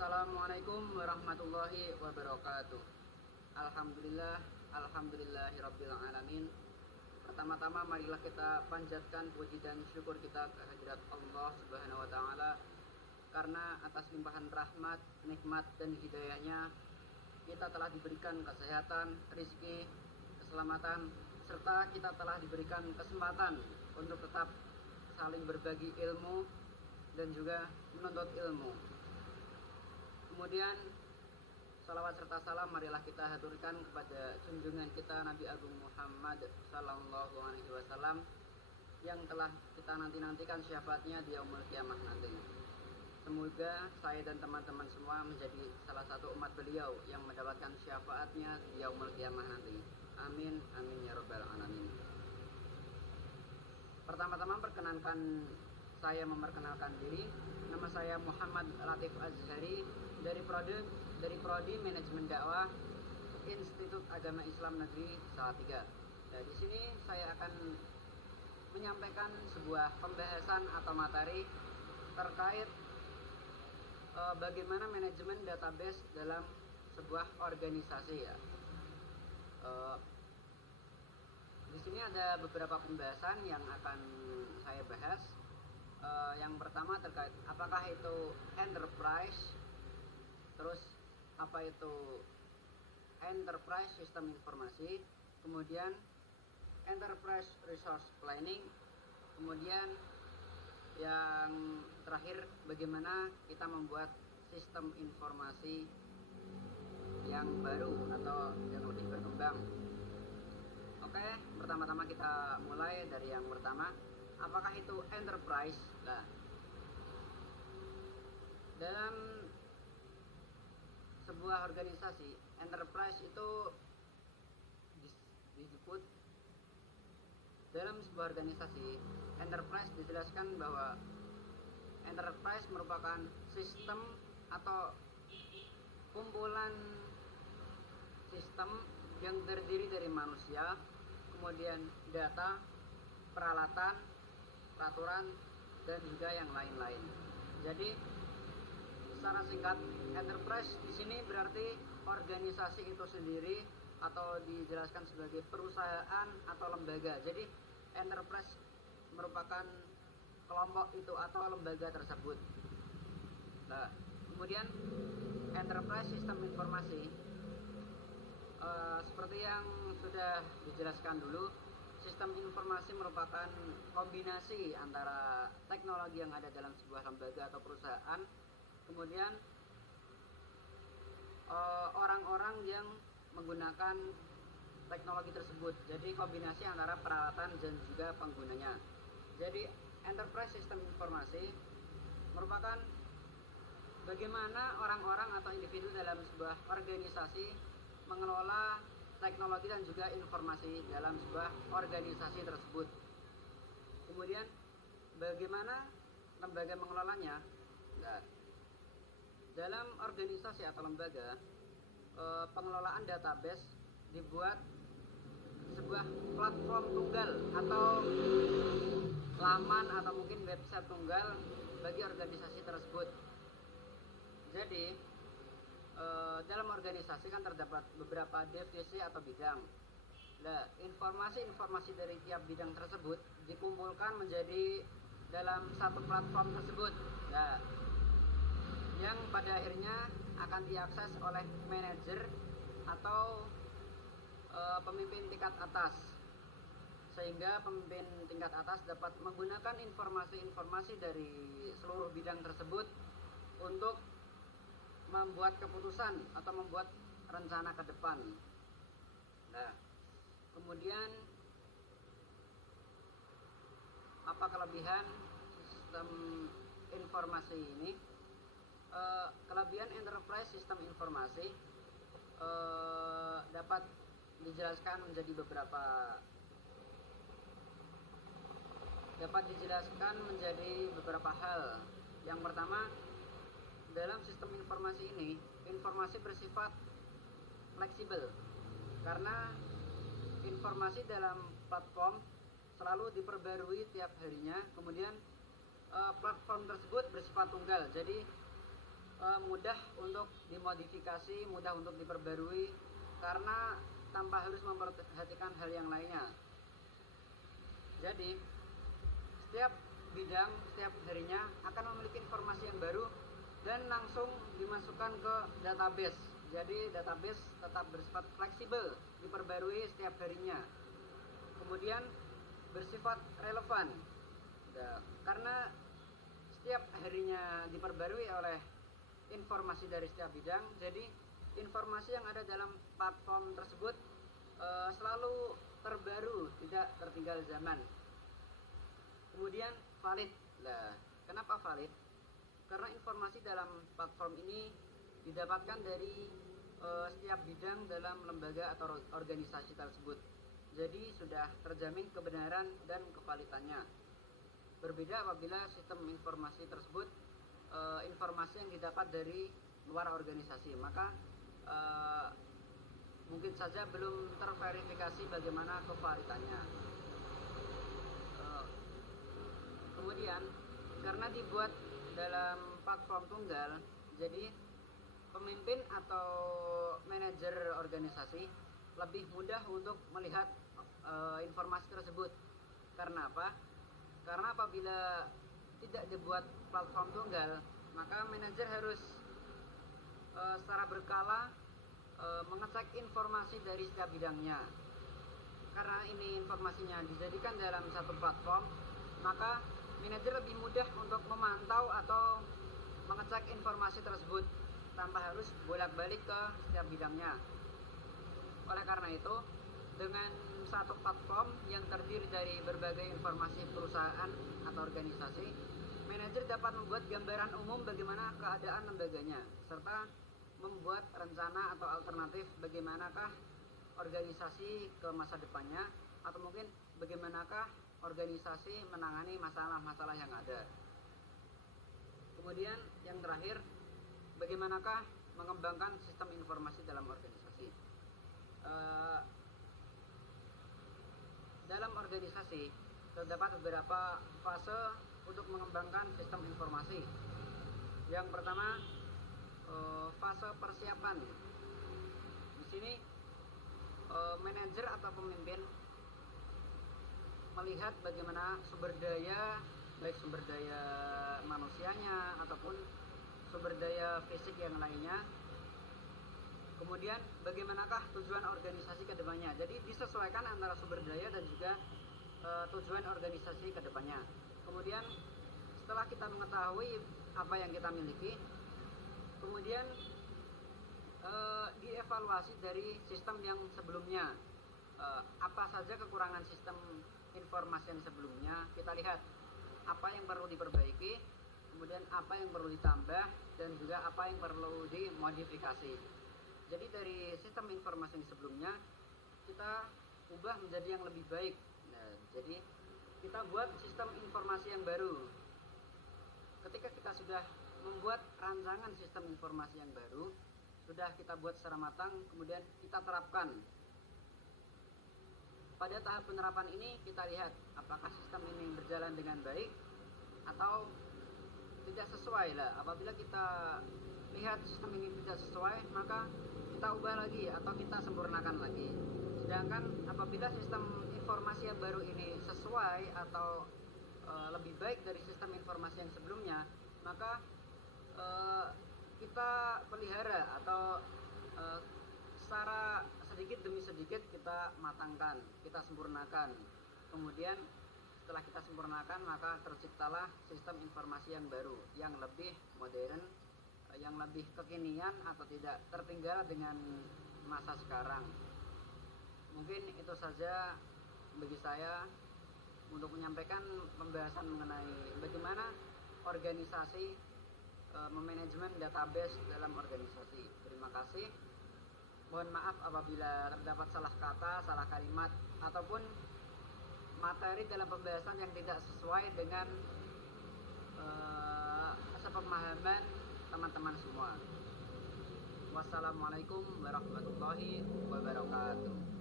Assalamualaikum warahmatullahi wabarakatuh. Alhamdulillah, alhamdulillahirabbil alamin. Pertama-tama marilah kita panjatkan puji dan syukur kita kehadirat Allah Subhanahu wa taala karena atas limpahan rahmat, nikmat dan hidayahnya kita telah diberikan kesehatan, rezeki, keselamatan serta kita telah diberikan kesempatan untuk tetap saling berbagi ilmu dan juga menuntut ilmu. Kemudian salawat serta salam marilah kita haturkan kepada junjungan kita Nabi Agung Muhammad sallallahu alaihi wasallam yang telah kita nanti-nantikan syafaatnya di yaumul kiamah nanti. Semoga saya dan teman-teman semua menjadi salah satu umat beliau yang mendapatkan syafaatnya di yaumul kiamah nanti. Amin amin ya rabbal alamin. Pertama-tama perkenankan saya memperkenalkan diri. Nama saya Muhammad Latif Azhari dari Prodi Manajemen Dakwah Institut Agama Islam Negeri Salatiga. Nah, di sini saya akan menyampaikan sebuah pembahasan atau materi terkait bagaimana manajemen database dalam sebuah organisasi ya. Di sini ada beberapa pembahasan yang akan saya bahas. Yang pertama terkait apakah itu enterprise, terus apa itu enterprise sistem informasi, kemudian enterprise resource planning, kemudian yang terakhir bagaimana kita membuat sistem informasi yang baru atau yang lebih berkembang. Oke, pertama-tama kita mulai dari yang pertama. Apakah itu enterprise? Nah, dalam sebuah organisasi, enterprise itu disebut dalam sebuah organisasi. Enterprise dijelaskan bahwa enterprise merupakan sistem atau kumpulan sistem yang terdiri dari manusia, kemudian data, peralatan, peraturan dan juga yang lain-lain. Jadi secara singkat, enterprise di sini berarti organisasi itu sendiri atau dijelaskan sebagai perusahaan atau lembaga. Jadi enterprise merupakan kelompok itu atau lembaga tersebut. Nah, kemudian enterprise sistem informasi seperti yang sudah dijelaskan dulu, sistem informasi merupakan kombinasi antara teknologi yang ada dalam sebuah lembaga atau perusahaan, kemudian orang-orang yang menggunakan teknologi tersebut. Jadi kombinasi antara peralatan dan juga penggunanya. Jadi enterprise sistem informasi merupakan bagaimana orang-orang atau individu dalam sebuah organisasi mengelola teknologi dan juga informasi dalam sebuah organisasi tersebut. Kemudian bagaimana lembaga mengelolanya? Nah, dalam organisasi atau lembaga, pengelolaan database dibuat sebuah platform tunggal atau laman atau mungkin website tunggal bagi organisasi tersebut. Jadi dalam organisasi kan terdapat beberapa divisi atau bidang. Nah, informasi-informasi dari tiap bidang tersebut dikumpulkan menjadi dalam satu platform tersebut. Nah, yang pada akhirnya akan diakses oleh manajer atau pemimpin tingkat atas, sehingga pemimpin tingkat atas dapat menggunakan informasi-informasi dari seluruh bidang tersebut untuk membuat keputusan atau membuat rencana ke depan. Nah, kemudian apa kelebihan sistem informasi ini? Kelebihan enterprise sistem informasi dapat dijelaskan menjadi beberapa hal. Yang pertama, dalam sistem informasi ini, informasi bersifat fleksibel karena informasi dalam platform selalu diperbarui tiap harinya. Kemudian platform tersebut bersifat tunggal, jadi mudah untuk dimodifikasi, mudah untuk diperbarui karena tanpa harus memperhatikan hal yang lainnya. Jadi setiap bidang setiap harinya akan memiliki informasi yang baru dan langsung dimasukkan ke database. Jadi database tetap bersifat fleksibel, diperbarui setiap harinya. Kemudian bersifat relevan. Nah, karena setiap harinya diperbarui oleh informasi dari setiap bidang, jadi informasi yang ada dalam platform tersebut selalu terbaru, tidak tertinggal zaman. Kemudian valid. Nah, kenapa valid? Karena informasi dalam platform ini didapatkan dari setiap bidang dalam lembaga atau organisasi tersebut. Jadi sudah terjamin kebenaran dan kevalitannya. Berbeda apabila sistem informasi tersebut informasi yang didapat dari luar organisasi, maka mungkin saja belum terverifikasi bagaimana kevalitannya. Kemudian karena dibuat dalam platform tunggal, jadi pemimpin atau manajer organisasi lebih mudah untuk melihat informasi tersebut. Karena apa? Karena apabila tidak dibuat platform tunggal, maka manajer harus secara berkala mengecek informasi dari setiap bidangnya. Karena ini informasinya dijadikan dalam satu platform, maka manajer lebih mudah untuk memantau atau mengecek informasi tersebut tanpa harus bolak-balik ke setiap bidangnya. Oleh karena itu, dengan satu platform yang terdiri dari berbagai informasi perusahaan atau organisasi, manajer dapat membuat gambaran umum bagaimana keadaan lembaganya, serta membuat rencana atau alternatif bagaimanakah organisasi ke masa depannya, atau mungkin bagaimanakah organisasi menangani masalah-masalah yang ada. Kemudian yang terakhir, bagaimanakah mengembangkan sistem informasi dalam organisasi. Dalam organisasi terdapat beberapa fase untuk mengembangkan sistem informasi. Yang pertama, fase persiapan. Di sini manajer atau pemimpin melihat bagaimana sumber daya, baik sumber daya manusianya ataupun sumber daya fisik yang lainnya. Kemudian bagaimanakah tujuan organisasi ke depannya. Jadi disesuaikan antara sumber daya dan juga tujuan organisasi ke depannya. Kemudian setelah kita mengetahui apa yang kita miliki, kemudian dievaluasi dari sistem yang sebelumnya. Apa saja kekurangan sistem informasi yang sebelumnya, kita lihat apa yang perlu diperbaiki, kemudian apa yang perlu ditambah, dan juga apa yang perlu dimodifikasi. Jadi dari sistem informasi yang sebelumnya kita ubah menjadi yang lebih baik. Nah, jadi kita buat sistem informasi yang baru. Ketika kita sudah membuat rancangan sistem informasi yang baru, sudah kita buat secara matang, kemudian kita terapkan. Pada tahap penerapan ini kita lihat apakah sistem ini berjalan dengan baik atau tidak sesuai lah. Apabila kita lihat sistem ini tidak sesuai, maka kita ubah lagi atau kita sempurnakan lagi. Sedangkan apabila sistem informasi yang baru ini sesuai atau lebih baik dari sistem informasi yang sebelumnya, maka kita pelihara atau secara sedikit demi sedikit kita matangkan, kita sempurnakan. Kemudian setelah kita sempurnakan, maka terciptalah sistem informasi yang baru, yang lebih modern, yang lebih kekinian atau tidak tertinggal dengan masa sekarang. Mungkin itu saja bagi saya untuk menyampaikan pembahasan mengenai bagaimana organisasi memanajemen database dalam organisasi. Terima kasih. Mohon maaf apabila terdapat salah kata, salah kalimat, ataupun materi dalam pembahasan yang tidak sesuai dengan sepemahaman teman-teman semua. Wassalamualaikum warahmatullahi wabarakatuh.